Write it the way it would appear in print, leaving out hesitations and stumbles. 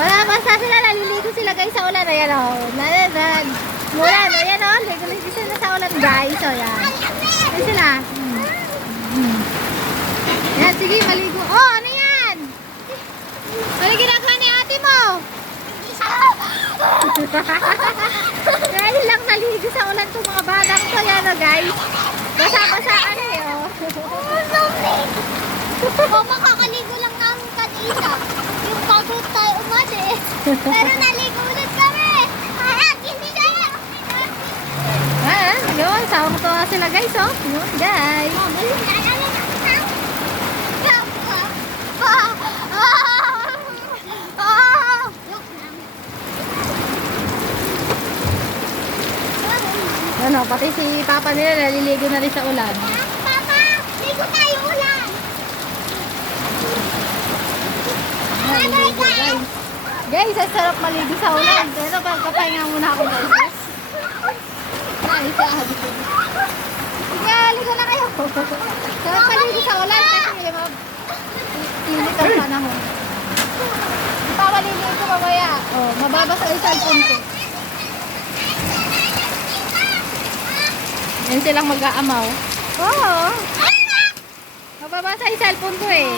Wala, basta sila, naliligo sila guys sa ulan. Ayan o. Ulan, ayan o. Ligo sila sa ulan guys. O yan. Ayan sila. Yan, sige, maligo. Oh, ano yan? Ano ginagawa ni ate mo? Dahil lang naligo sa ulan itong mga batang to. Yan o guys. Basa-basaan eh o. O, makakaligo lang namin kanina. Yung pagod tayo umali. Pero naligo ulit kami. Ayan, hindi kaya. Ah, yun. Sawang to sila guys oh. Yun guys. Ano, pati si papa nila naliligo na rin sa ulan. Papa, ligo tayo ulan. Naliligo guys. Guys, ang sarap maligo sa ulan. Pero pagkapahinga muna ako guys. Ay, si Abby. Sige, ligo na kayo. Sarap maligo sa ulan kasi pilit ang panahon. Para liligo mamaya. Oh, mababasa yung cellphone ko. Yan silang mag-aamaw. Oo. Mababasa yung cellphone ko eh.